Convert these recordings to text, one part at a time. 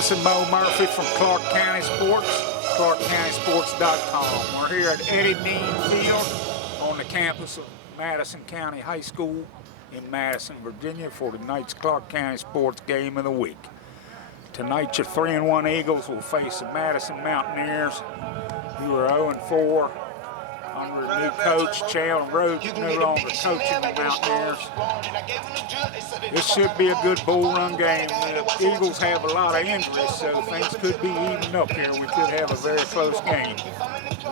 This is Mo Murphy from Clarke County Sports, ClarkeCountySports.com. We're here at Eddie Dean Field on the campus of Madison County High School in Madison, Virginia for tonight's Clarke County Sports Game of the Week. Tonight your 3-1 Eagles will face the Madison Mountaineers, who are 0-4 under new coach Chandler Rhodes, no longer coaching the Mountaineers. This should be a good bull run game. The Eagles have a lot of injuries, so things could be evened up here. We could have a very close game.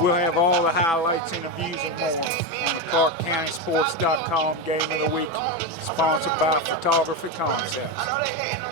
We'll have all the highlights, interviews, and more on the ClarkeCountySports.com Game of the Week, sponsored by Photography Concepts.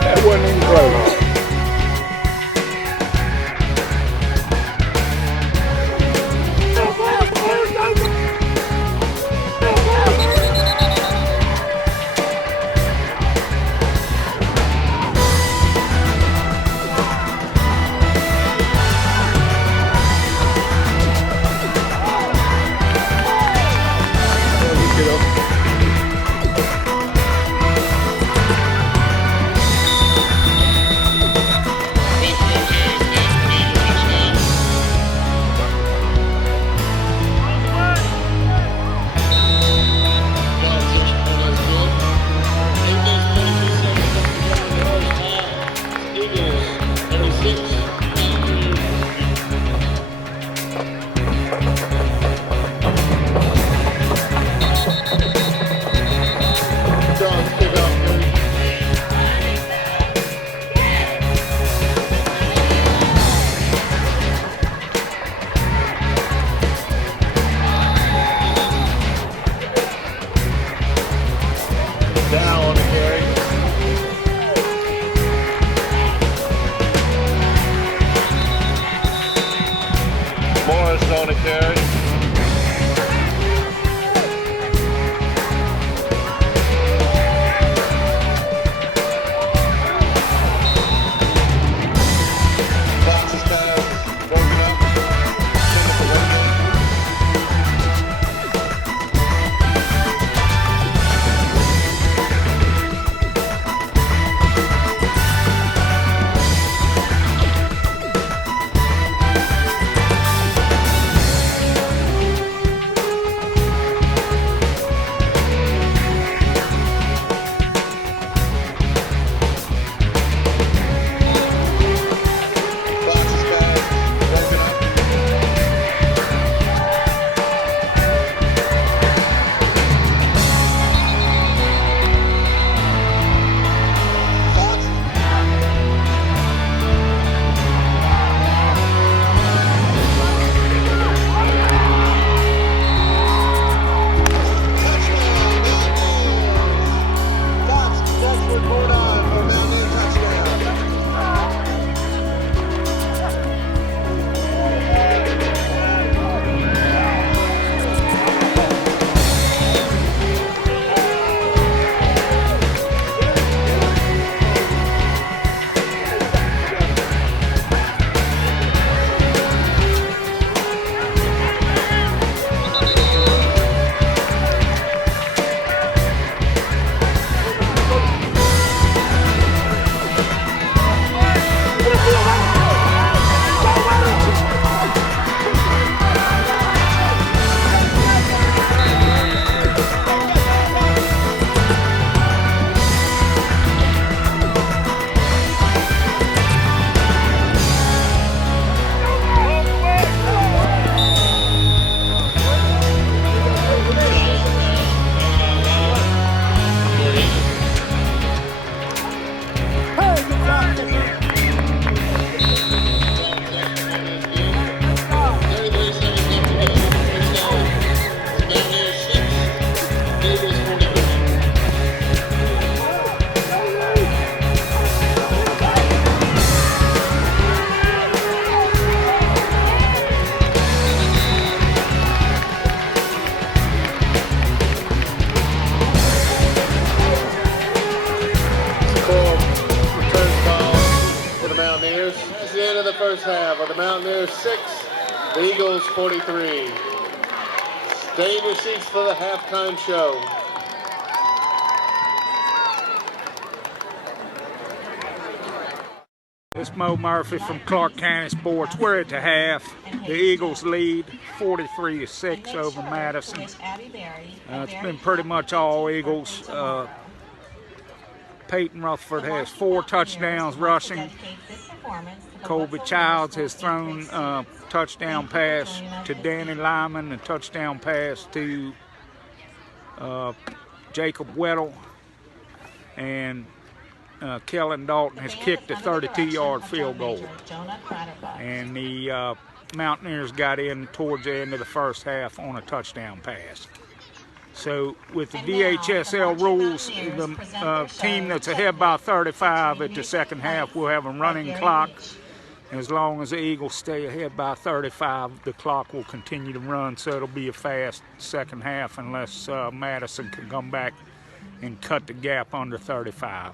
That wasn't even close. On a carry. Fox's pass broken up. First half of the Mountaineers 6, the Eagles 43. Stay in your seats for the halftime show. This is Mo Murphy from Clarke County Sports. We're at the half. The Eagles lead 43-6 over Madison. It's been pretty much all Eagles. Peyton Rutherford has 4 touchdowns rushing. Colby Childs has thrown a touchdown pass to Danny Lyman, a touchdown pass to Jacob Weddle, and Kellen Dalton has kicked a 32-yard field goal. And the Mountaineers got in towards the end of the first half on a touchdown pass. So with the VHSL rules, the team that's ahead by 35 at the second half will have a running clock. As long as the Eagles stay ahead by 35, the clock will continue to run, so it'll be a fast second half unless Madison can come back and cut the gap under 35.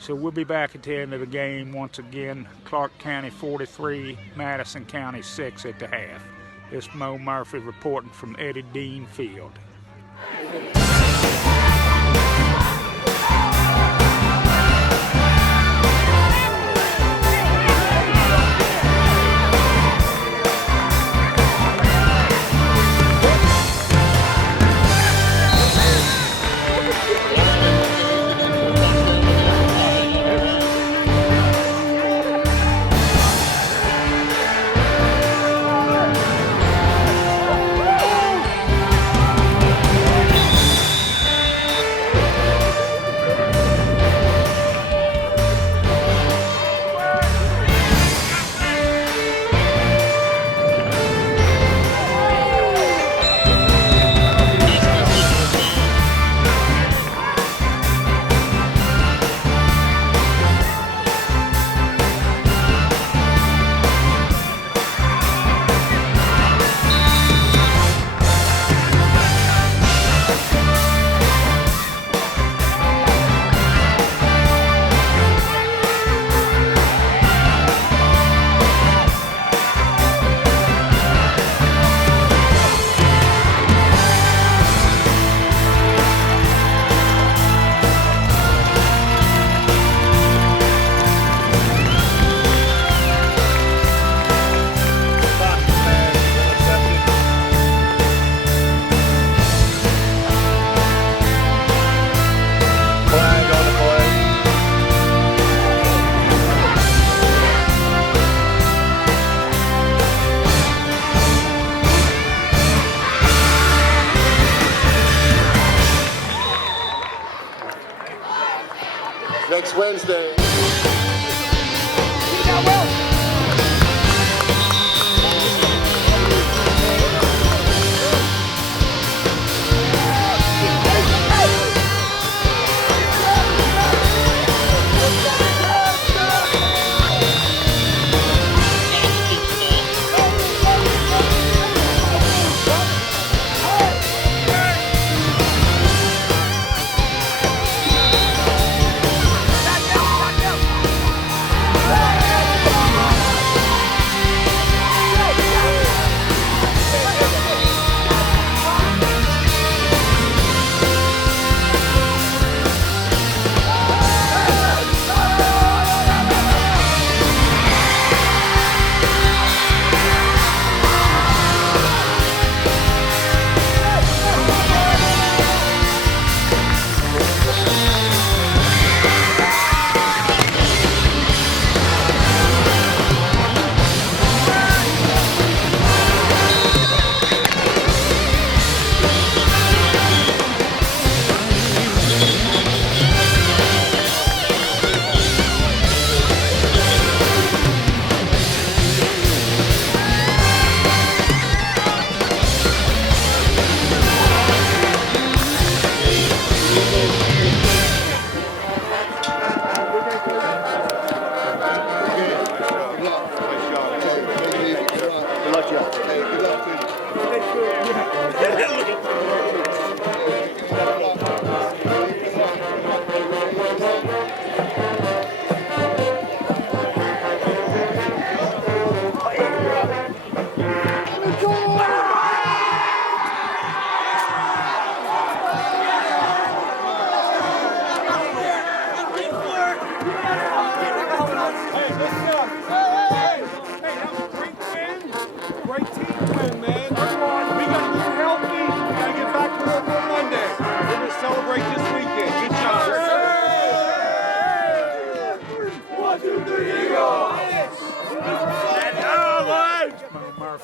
So we'll be back at the end of the game once again. Clarke County 43, Madison County 6 at the half. It's Mo Murphy reporting from Eddie Dean Field. Next Wednesday.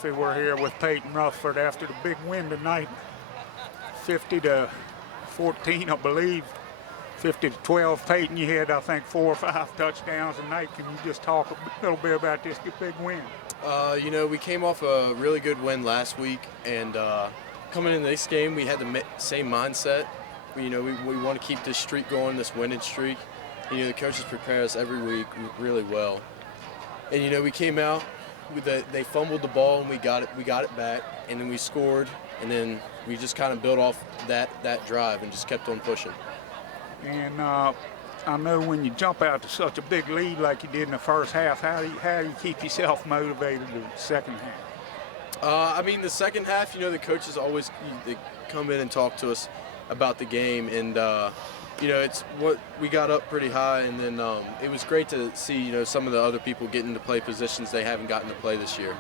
We're here with Peyton Rufford after the big win tonight, 50-14, I believe, 50-12. Peyton, you had, I think, 4 or 5 touchdowns tonight. Can you just talk a little bit about this big win? You know, we came off a really good win last week and coming into this game, we had the same mindset. We want to keep this streak going, this winning streak. The coaches prepare us every week really well. And we came out with they fumbled the ball and we got it back, and then we scored, and then we just kind of built off that drive and just kept on pushing. And I know when you jump out to such a big lead like you did in the first half, how do you keep yourself motivated in the second half? The second half, the coaches always they come in and talk to us about the game, and it's what we got up pretty high, and then it was great to see some of the other people getting to play positions they haven't gotten to play this year.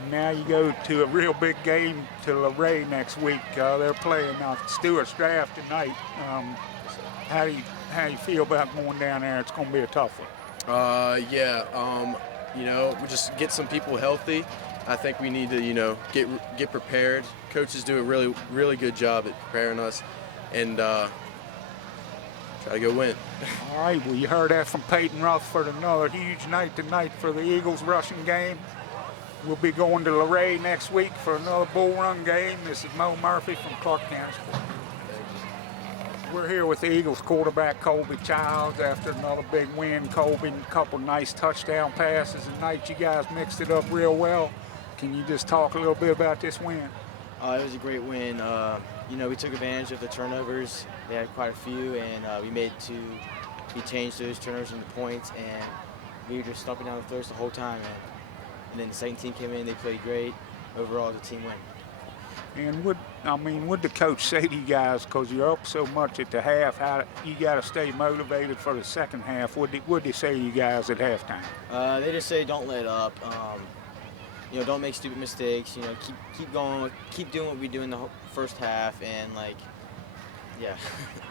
And now you go to a real big game to Luray next week. They're playing Stewart's Draft tonight. How do you feel about going down there? It's going to be a tough one. We just get some people healthy. I think we need to get prepared. Coaches do a really, really good job at preparing us, and try to go win. All right, well, you heard that from Peyton Rutherford. Another huge night tonight for the Eagles rushing game. We'll be going to Luray next week for another bull run game. This is Mo Murphy from Clarke County Sports. We're here with the Eagles quarterback Colby Childs after another big win. Colby, a couple nice touchdown passes tonight. You guys mixed it up real well. Can you just talk a little bit about this win? It was a great win. We took advantage of the turnovers. They had quite a few, and we changed those turnovers into points, and we were just stomping down the throats the whole time. And then the second team came in, they played great. Overall, the team win. And would the coach say to you guys, because you're up so much at the half, how you got to stay motivated for the second half? Would they say to you guys at halftime? They just say don't let up. Don't make stupid mistakes. Keep going, keep doing what we do in the first half, and yeah.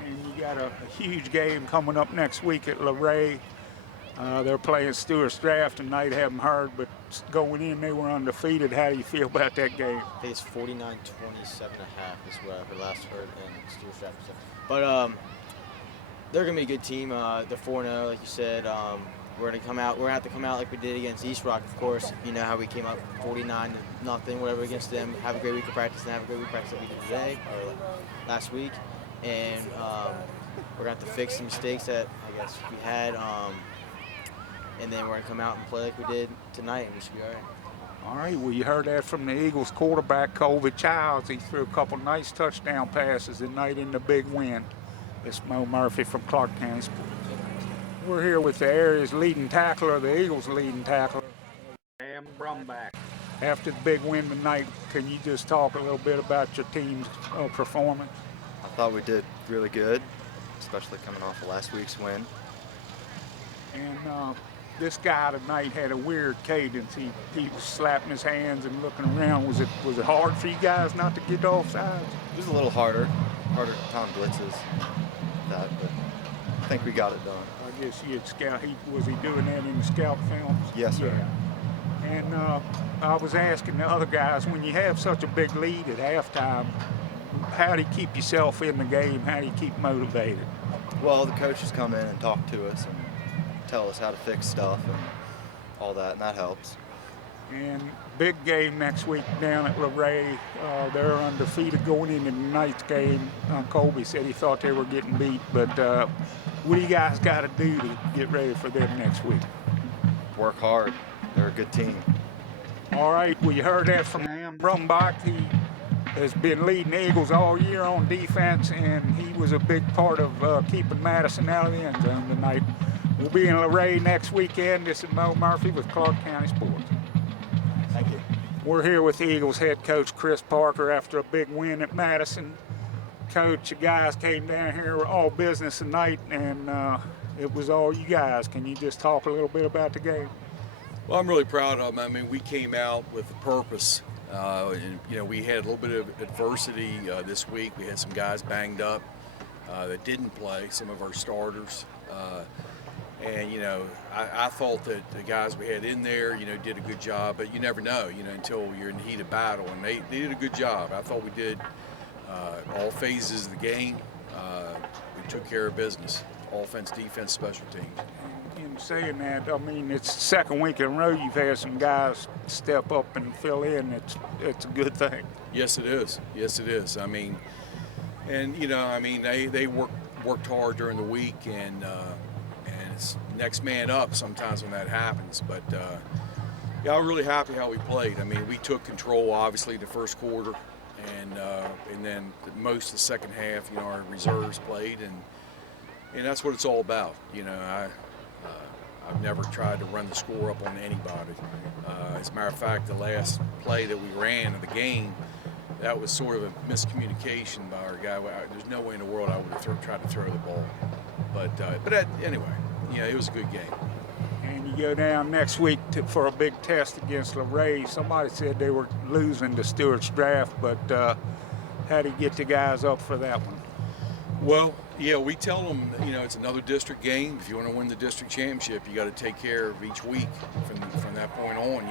And you got a huge game coming up next week at Luray. They're playing Stewart's Draft tonight. Haven't heard, but going in, they were undefeated. How do you feel about that game? I think it's 49-27.5 is what I last heard in Stewart's Draft. But they're gonna be a good team. They're 4-0, like you said. We're gonna have to come out like we did against East Rock, of course. You know how we came out 49-0, whatever, against them. Have a great week of practice, and have a great week of practice that we did today or last week. And we're gonna have to fix the mistakes that I guess we had. And then we're going to come out and play like we did tonight, and we should be all right. All right, well, you heard that from the Eagles quarterback, Colby Childs. He threw a couple nice touchdown passes tonight in the big win. It's Mo Murphy from Clarke County Sports. We're here with the area's leading tackler, the Eagles' leading tackler, Sam Brumback. After the big win tonight, can you just talk a little bit about your team's performance? I thought we did really good, especially coming off of last week's win. And this guy tonight had a weird cadence. He was slapping his hands and looking around. Was it hard for you guys not to get off sides? It was a little harder on blitzes, but I think we got it done. I guess you had scout. Was he doing that in the scout films? Yes, sir. Yeah. And I was asking the other guys, when you have such a big lead at halftime, how do you keep yourself in the game? How do you keep motivated? Well, the coaches come in and talk to us and tell us how to fix stuff and all that, and that helps. And big game next week down at Luray. They're undefeated going into tonight's game. Colby said he thought they were getting beat, but what do you guys got to do to get ready for them next week? Work hard. They're a good team. All right, well, you heard that from Sam Brumbach. He has been leading the Eagles all year on defense, and he was a big part of keeping Madison out of the end zone tonight. We'll be in Luray next weekend. This is Mo Murphy with Clarke County Sports. Thank you. We're here with the Eagles head coach Chris Parker after a big win at Madison. Coach, you guys came down here all business tonight, and it was all you guys. Can you just talk a little bit about the game? Well, I'm really proud of them. I mean, we came out with a purpose. And, we had a little bit of adversity this week. We had some guys banged up that didn't play, some of our starters. And, I thought that the guys we had in there, did a good job. But you never know, until you're in the heat of battle. And they did a good job. I thought we did all phases of the game. We took care of business, offense, defense, special teams. And saying that. I mean, it's the second week in a row you've had some guys step up and fill in. It's a good thing. Yes, it is. Yes, it is. I mean, and they worked hard during the week, and it's next man up sometimes when that happens. But yeah, I'm really happy how we played. I mean, we took control obviously the first quarter, and then most of the second half. Our reserves played, and that's what it's all about. I've never tried to run the score up on anybody. As a matter of fact, the last play that we ran of the game, that was sort of a miscommunication by our guy. There's no way in the world I would have tried to throw the ball. But anyway, it was a good game. And you go down next week for a big test against Luray. Somebody said they were losing to Stewart's Draft, but how do you get the guys up for that one? Well, yeah, we tell them, it's another district game. If you want to win the district championship, you got to take care of each week from that point on,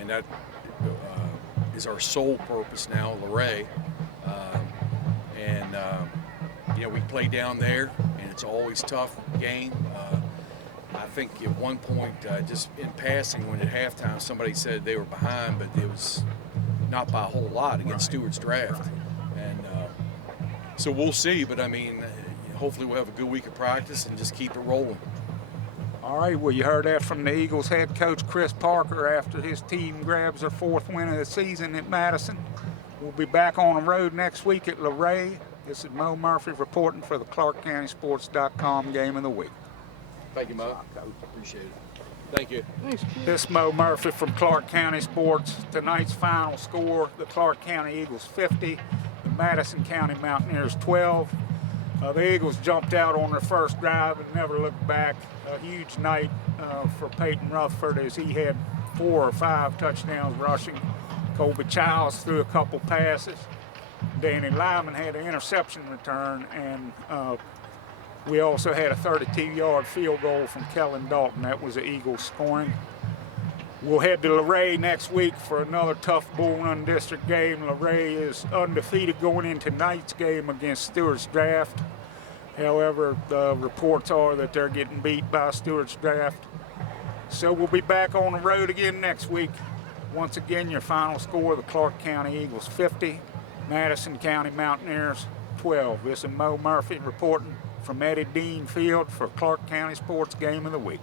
and that is our sole purpose now, Luray. We play down there, and it's always a tough game. I think at one point, just in passing, when at halftime somebody said they were behind, but it was not by a whole lot against Stewart's Draft. And so we'll see, but I mean, hopefully we'll have a good week of practice and just keep it rolling. All right, well, you heard that from the Eagles head coach, Chris Parker, after his team grabs their 4th win of the season at Madison. We'll be back on the road next week at Luray. This is Mo Murphy reporting for the ClarkeCountySports.com Game of the Week. Thank you, Mo. Appreciate it. Thank you. This is Mo Murphy from Clarke County Sports. Tonight's final score, the Clarke County Eagles 50, the Madison County Mountaineers 12. The Eagles jumped out on their first drive and never looked back. A huge night for Peyton Rutherford as he had 4 or 5 touchdowns rushing. Colby Childs threw a couple passes. Danny Lyman had an interception return, and we also had a 32-yard field goal from Kellen Dalton. That was the Eagles scoring. We'll head to Luray next week for another tough Bull Run District game. Luray is undefeated going into tonight's game against Stewart's Draft. However, the reports are that they're getting beat by Stewart's Draft. So we'll be back on the road again next week. Once again, your final score, the Clarke County Eagles 50, Madison County Mountaineers 12. This is Mo Murphy reporting from Eddie Dean Field for Clarke County Sports Game of the Week.